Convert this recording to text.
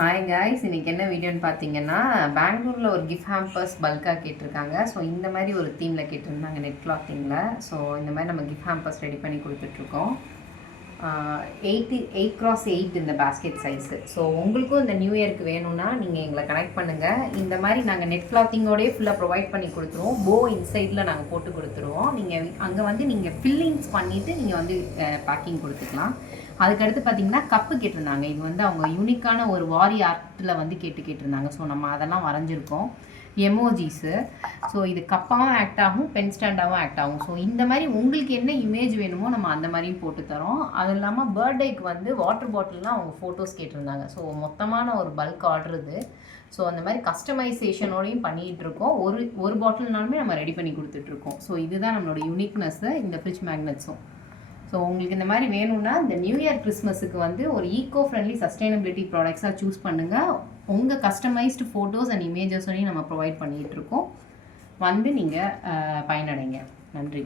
Hi guys, இன்றைக்கி என்ன வீடியோன்னு பார்த்தீங்கன்னா, பெங்களூரில் ஒரு கிஃப்ட் ஹாம்பர்ஸ் பல்காக கேட்டிருக்காங்க. ஸோ இந்த மாதிரி ஒரு தீமில் கேட்டிருந்தாங்க, நெட் கிளாத்திங்கில். ஸோ இந்த மாதிரி நம்ம கிஃப்ட் ஹாம்பர்ஸ் ரெடி பண்ணி கொடுத்துட்ருக்கோம். 8x8 இந்த பேஸ்கெட் சைஸு. ஸோ உங்களுக்கும் இந்த நியூ இயருக்கு வேணும்னா நீங்கள் எங்களை கனெக்ட் பண்ணுங்கள். இந்த மாதிரி நாங்கள் நெட் கிளாத்திங்கோடய ஃபுல்லாக ப்ரொவைட் பண்ணி கொடுத்துருவோம். போ இன்சைடில் நாங்கள் போட்டு கொடுத்துருவோம். நீங்கள் அங்கே வந்து நீங்கள் ஃபில்லிங்ஸ் பண்ணிவிட்டு நீங்கள் வந்து பேக்கிங் கொடுத்துக்கலாம். அதுக்கடுத்து பார்த்தீங்கன்னா கப்பு கேட்டிருந்தாங்க. இது வந்து அவங்க யூனிக்கான ஒரு வாரி ஆர்ட்டில் வந்து கேட்டிருந்தாங்க. ஸோ நம்ம அதெல்லாம் வரைஞ்சிருக்கோம். எமோஜிஸு. ஸோ இது கப்பாகவும் ஆக்ட் ஆகும், பென் ஸ்டாண்டாகவும் ஆக்ட் ஆகும். ஸோ இந்த மாதிரி உங்களுக்கு என்ன இமேஜ் வேணுமோ நம்ம அந்த மாதிரியும் போட்டு தரோம். அது இல்லாமல் பர்த்டேக்கு வந்து வாட்டர் பாட்டில்லாம் அவங்க ஃபோட்டோஸ் கேட்டிருந்தாங்க. ஸோ மொத்தமான ஒரு பல்க் ஆர்டர் இது. ஸோ அந்த மாதிரி கஸ்டமைசேஷனோடையும் பண்ணிகிட்டு இருக்கோம். ஒரு பாட்டில்னாலுமே நம்ம ரெடி பண்ணி கொடுத்துட்ருக்கோம். ஸோ இதுதான் நம்மளோட யூனிக்னஸ்ஸு இந்த ஃப்ரிட்ஜ் மேக்னெட்ஸும். ஸோ உங்களுக்கு இந்த மாதிரி வேணும்னா இந்த நியூ இயர் கிறிஸ்மஸுக்கு வந்து ஒரு ஈகோ ஃப்ரெண்ட்லி சஸ்டைனபிலிட்டி ப்ராடக்ட்ஸாக சூஸ் பண்ணுங்கள். உங்கள் கஸ்டமைஸ்டு ஃபோட்டோஸ் அண்ட் இமேஜஸையும் நம்ம ப்ரொவைட் பண்ணிகிட்ருக்கோம். வந்து நீங்கள் பயனடைங்க. நன்றி.